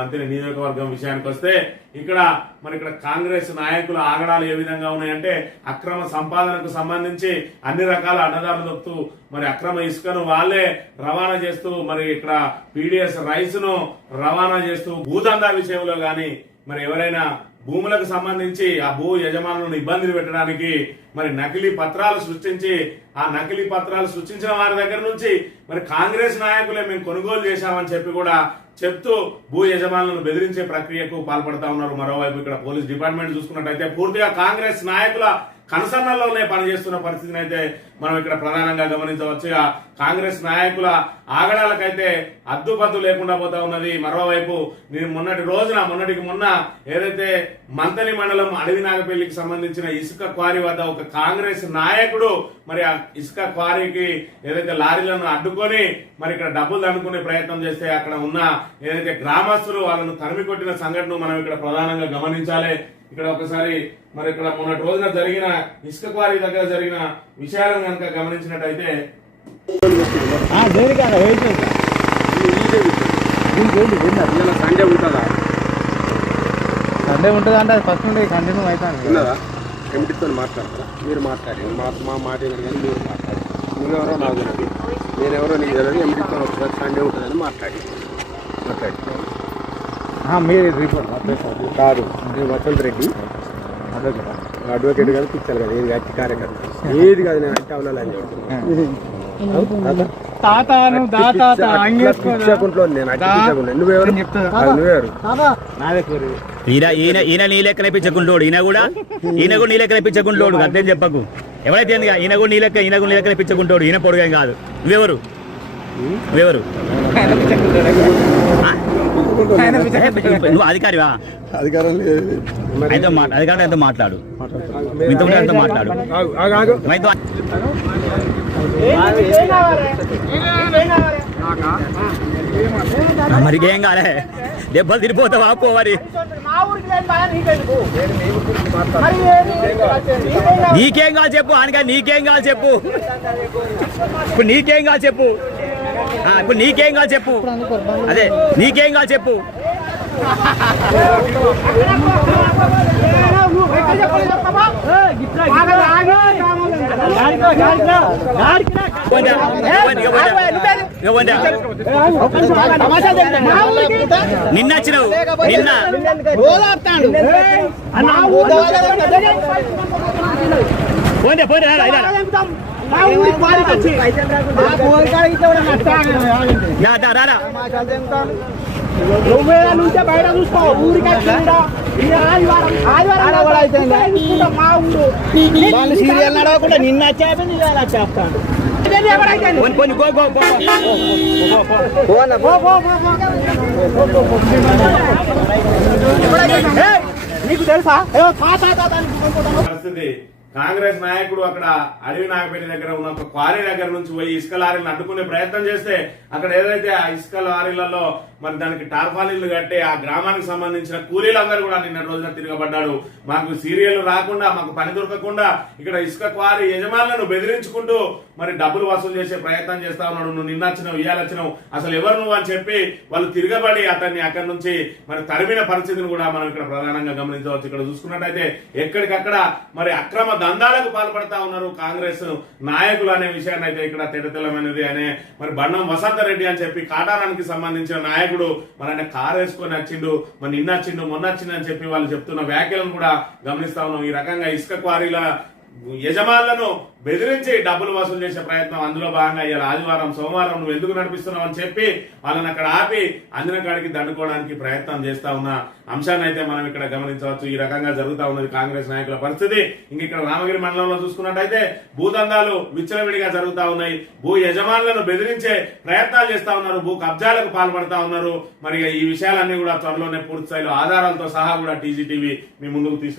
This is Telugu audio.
మంత్రి నియోజకవర్గం విషయానికి వస్తే ఇక్కడ మరి ఇక్కడ కాంగ్రెస్ నాయకుల ఆగడాలు ఏ విధంగా ఉన్నాయంటే అక్రమ సంపాదనకు సంబంధించి అన్ని రకాల అన్నదారులు దొక్కుతూ మరి అక్రమ ఇసుకను వాళ్ళే రవాణా చేస్తూ మరి ఇక్కడ పీడిఎస్ రైస్ను రవాణా చేస్తూ భూదందా విషయంలో గాని మరి ఎవరైనా భూములకు సంబంధించి ఆ భూ యజమానులను ఇబ్బందులు పెట్టడానికి మరి నకిలీ పత్రాలు సృష్టించి ఆ నకిలీ పత్రాలు సృష్టించిన వారి దగ్గర నుంచి మరి కాంగ్రెస్ నాయకులే మేము కొనుగోలు చేశామని చెప్పి కూడా చెప్తూ భూ యజమానులను బెదిరించే ప్రక్రియకు పాల్పడతా ఉన్నారు. మరోవైపు ఇక్కడ పోలీస్ డిపార్ట్మెంట్ చూసుకున్నట్టయితే పూర్తిగా కాంగ్రెస్ నాయకుల కనసన్నల్లోనే పనిచేస్తున్న పరిస్థితిని అయితే మనం ఇక్కడ ప్రధానంగా గమనించవచ్చు. కాంగ్రెస్ నాయకుల ఆగడాలకైతే అద్దుపద్దు లేకుండా పోతా ఉన్నది. మరోవైపు నేను మొన్నటి రోజున మొన్నటికి మొన్న ఏదైతే మంతని మండలం అడవి నాగపల్లికి సంబంధించిన ఇసుక క్వారీ వద్ద ఒక కాంగ్రెస్ నాయకుడు మరి ఆ ఇసుక క్వారీకి ఏదైతే లారీలను అడ్డుకొని మరి ఇక్కడ డబ్బులు దండుకునే ప్రయత్నం చేస్తే అక్కడ ఉన్న ఏదైతే గ్రామస్తులు వాళ్ళను తరిమి కొట్టిన సంఘటన మనం ఇక్కడ ప్రధానంగా గమనించాలి. ఇక్కడ ఒకసారి మరి ఇక్కడ మొన్నటి రోజున జరిగిన ఇసుక క్వారీ దగ్గర జరిగిన విషయాలను కనుక గమనించినట్టయితే సండే ఉంటుందా? సండే ఉంటుంది అంటే ఫస్ట్ నుండి కంటిన్యూ అవుతాను. ఉన్నదా ఎంటితో మాట్లాడతారా? మీరు మాట్లాడి మా మా మాట కానీ మీరు మాట్లాడి నువ్వెవరో నాకు తెలియదు. నేనెవరో నీకు తెలియదు. ఎంటితో ఒకసారి సండే ఉంటుందని మాట్లాడి మాట్లాడి మీరు రిపోర్ట్ కాదు నేను వసంత్ రెడ్డి. అడ్వకేట్ కాదు పిచ్చాలి కదా ఏది అట్టి కార్యకర్త. ఏది కాదు నేను అంటే అవలాలని నువ్వెవరు కాదు, నువ్వెవరు ఈయన ఈయన ఈయన నీ పిచ్చకుంటోడు. ఈయన కూడా ఈయన కూడా నీ లెక్కన పిచ్చకుంటోడు. అర్థం చెప్పకు. ఎవరైతే ఈయన కూడా నీ లెక్క ఈయన కూడా నీ లెక్కన పిచ్చకుంటోడు. ఈయన పొడుగేం కాదు. నువ్వెవరు? నువ్వెవరు? ఆ? నువ్వు అధికారివా? అధికారం లేదు. అయితే అధికారి అయితే మాట్లాడు. మీతో ఉంటే ఆయనతో మాట్లాడు మరి ఏం కాలే? దెబ్బలు తిరిగిపోతావా పోవరి నీకేం కావాలి చెప్పు అనగా నీకేం కావాలి చెప్పు. ఇప్పుడు నీకేం కావాలి చెప్పు. ఇప్పుడు నీకేం కావాలి చెప్పు. అదే నీకేం కావాలి చెప్పు. నిన్న. వచ్చినావు నిన్న పోండి పోండి రారా, ఇలా నుంచే బయట చూసుకో ఊరికి సీరియల్ నడవకుండా నిన్న వచ్చాపి నీకు తెలుసా పరిస్థితి కాంగ్రెస్ నాయకుడు అక్కడ అడవి నాగపేట దగ్గర ఉన్న ఒక క్వారీ దగ్గర నుంచి పోయి ఇసుక లారీలను అడ్డుకునే ప్రయత్నం చేస్తే అక్కడ ఏదైతే ఆ ఇసుక లారీలలో మరి దానికి టార్ఫాలిన్లు కట్టి ఆ గ్రామానికి సంబంధించిన కూలీలందరూ కూడా నిన్న రోజున తిరగబడ్డాడు. మాకు సీరియల్ రాకుండా మాకు పని దొరకకుండా ఇక్కడ ఇసుక క్వారీ యజమానులను బెదిరించుకుంటూ మరి డబ్బులు వసూలు చేసే ప్రయత్నం చేస్తా ఉన్నాడు. నువ్వు నిన్న వచ్చినావు అసలు ఎవరు నువ్వు అని చెప్పి వాళ్ళు తిరగబడి అతన్ని అక్కడి నుంచి మరి తరిమిన పరిస్థితిని కూడా మనం ఇక్కడ ప్రధానంగా గమనించవచ్చు. ఇక్కడ చూసుకున్నట్టయితే ఎక్కడికక్కడ మరి అక్రమ దందాలకు పాల్పడతా ఉన్నారు కాంగ్రెస్ నాయకులు అనే విషయాన్ని అయితే ఇక్కడ తెడతెల్లమైనది అనే మరి బండం వసంత రెడ్డి అని చెప్పి కాటారానికి సంబంధించిన నాయకుడు మరి ఆయన కారు వేసుకొని వచ్చిండు మరి నిన్న వచ్చిండు మొన్న అని చెప్పి వాళ్ళు చెప్తున్న వ్యాఖ్యలను కూడా గమనిస్తా ఉన్నాం. ఈ రకంగా ఇసుక క్వారీల యజమానులను బెదిరించి డబ్బులు వసూలు చేసే ప్రయత్నం అందులో భాగంగా ఇవాళ ఆదివారం సోమవారం నువ్వు ఎందుకు నడిపిస్తున్నావు అని చెప్పి వాళ్ళని అక్కడ ఆపి అందిన కాడికి దండుకోవడానికి ప్రయత్నం చేస్తా ఉన్న అంశాన్ని అయితే మనం ఇక్కడ గమనించవచ్చు. ఈ రకంగా జరుగుతా ఉన్నది కాంగ్రెస్ నాయకుల పరిస్థితి. ఇంక ఇక్కడ రామగిరి మండలంలో చూసుకున్నట్టయితే భూదందాలు విచ్చలవిడిగా జరుగుతా ఉన్నాయి. భూ యజమానులను బెదిరించే ప్రయత్నాలు చేస్తా ఉన్నారు. భూ కబ్జాలకు పాల్పడతా ఉన్నారు. మరి ఈ విషయాలన్నీ కూడా త్వరలోనే పూర్తి స్థాయిలో ఆధారాలతో సహా కూడా టీజీటీవీ మీ ముందుకు తీసుకురా